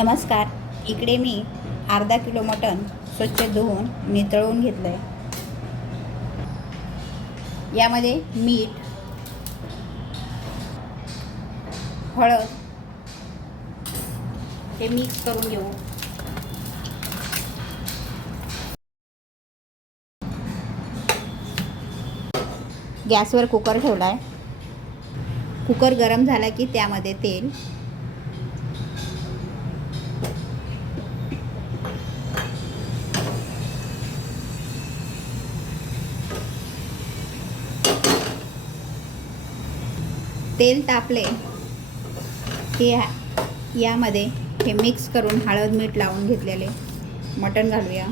नमस्कार. इकडे मी अर्धा किलो मटण स्वच्छ धुवून नितळून घेतलं आहे. यामध्ये मीठ, हळद हे मिक्स करून घेऊ. गॅसवर कुकर ठेवला आहे. कुकर गरम झाला की त्यामध्ये तेल तापले की यामध्ये हे मिक्स करून हळद मीठ लावून घेतलेले मटण घालूया.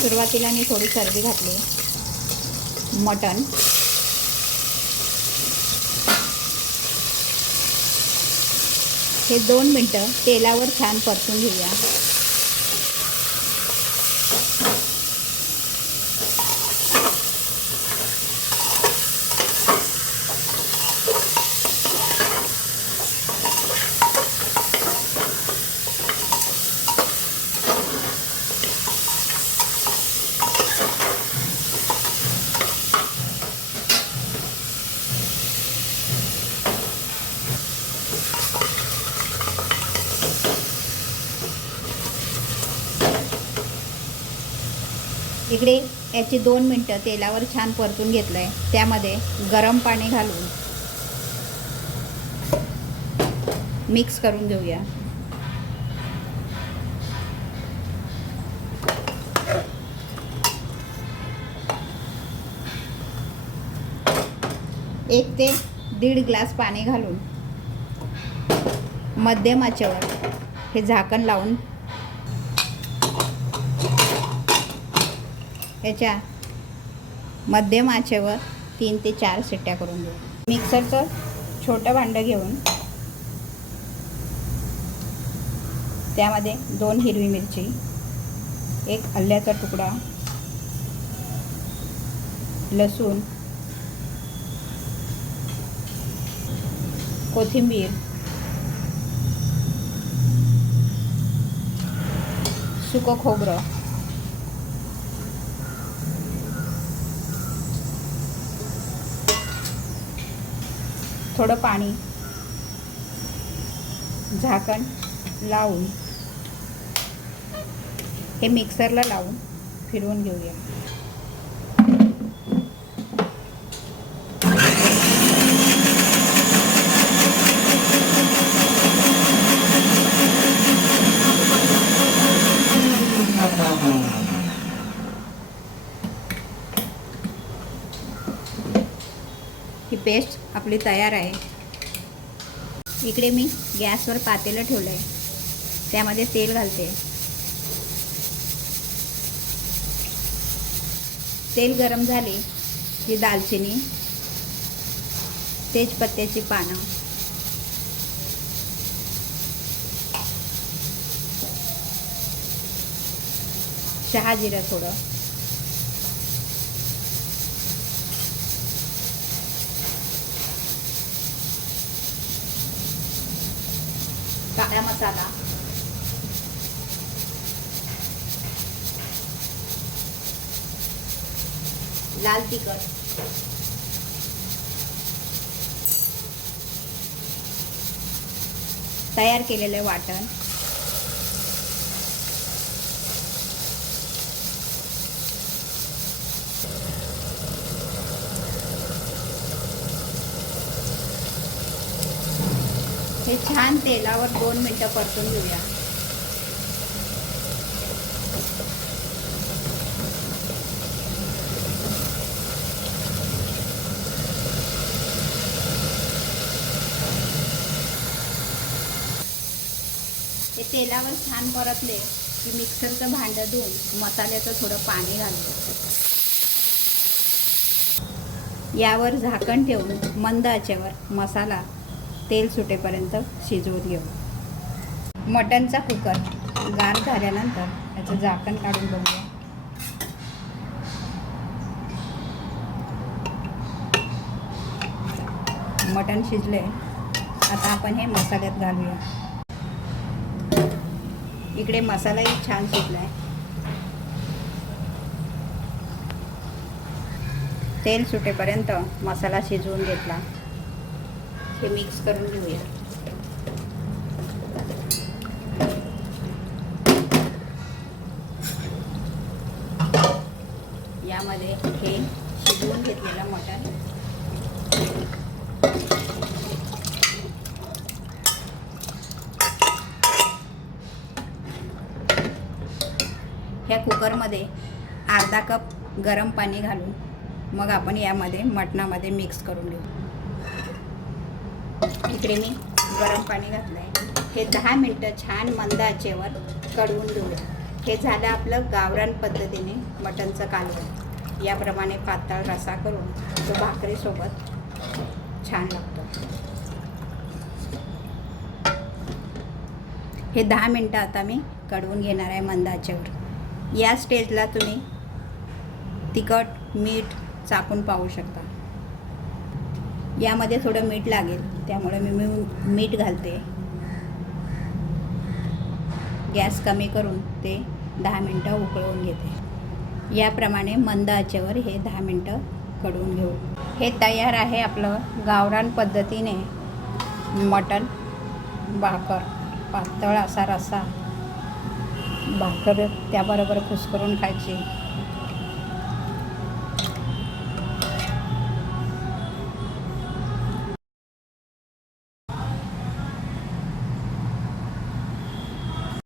सुरुवातीला मी थोडी चरबी घातली. मटण हे 2 मिनटं तेलावर छान परतून घेऊया. इकडे याची 2 मिनटं तेलावर छान परतून घेतलं आहे. त्यामध्ये गरम पाणी घालून मिक्स करून घेऊया. एक ते 1.5 ग्लास पाणी घालून मध्यम आचेवर हे झाकण लावून याच्या मध्यम आचेवर 3 ते 4 शिट्ट्या करून घेऊ. मिक्सरचं छोटं भांडं घेऊन त्यामध्ये 2 हिरवी मिरची, 1 आल्याचा तुकडा, लसूण, कोथिंबीर, सुकं खोबरं, थोडं पाणी, झाकण लावून हे मिक्सरला लावून फिरवून घेऊया. ही पेस्ट आपली तयार आहे. इकडे मी गॅसवर पातेलं ठेवलं आहे. त्यामध्ये तेल घालते. तेल गरम झाले की दालचिनी, तेजपत्त्याची पानं, शहाजिरं थोडं, काळा मसाला, लाल तिखट, तयार केलेले वाटण, हे छान तेलावर 2 मिनटं परतून घेऊया. हे तेलावर छान परतले की मिक्सरचं भांडं धुवून मसाल्याचं थोडं पाणी घालतो. यावर झाकण ठेवून मंद आचेवर मसाला तेल सुटेपर्यंत शिजवून घेऊ. मटणचा कुकर गार झाल्यानंतर याचं झाकण काढून बघूया. मटण शिजले. आता आपण हे मसाल्यात घालूया. इकडे मसालाही छान शिजला आहे. तेल सुटेपर्यंत मसाला शिजवून घेतला. हे मिक्स करून घेऊया. यामध्ये हे शिजवून घेतलेलं मटण ह्या कुकरमध्ये अर्धा कप गरम पाणी घालून मग आपण यामध्ये मटणामध्ये मिक्स करून घेऊ. इकडे मी गरम पाणी घातलं आहे. हे 10 मिनटं छान मंद आचेवर कढवून घेऊया. हे झालं आपलं गावरान पद्धतीने मटणचं कालवण. याप्रमाणे पातळ रस्सा करून तो भाकरीसोबत छान लागतो. हे 10 मिनटं आता मी कढवून घेणार आहे मंद आचेवर. या स्टेजला तुम्ही तिखट, मीठ चाकून पाहू शकता. यामध्ये थोडं मीठ लागेल, त्यामुळे मी मीठ घालते. गॅस कमी करून ते 10 मिनटं उकळवून घेते. याप्रमाणे मंद आचेवर हे 10 मिनटं कढवून घेऊ. हे तयार आहे आपलं गावरान पद्धतीने मटण भाकर. पातळ असा रस्सा, भाकर त्याबरोबर कुस्करून खायची.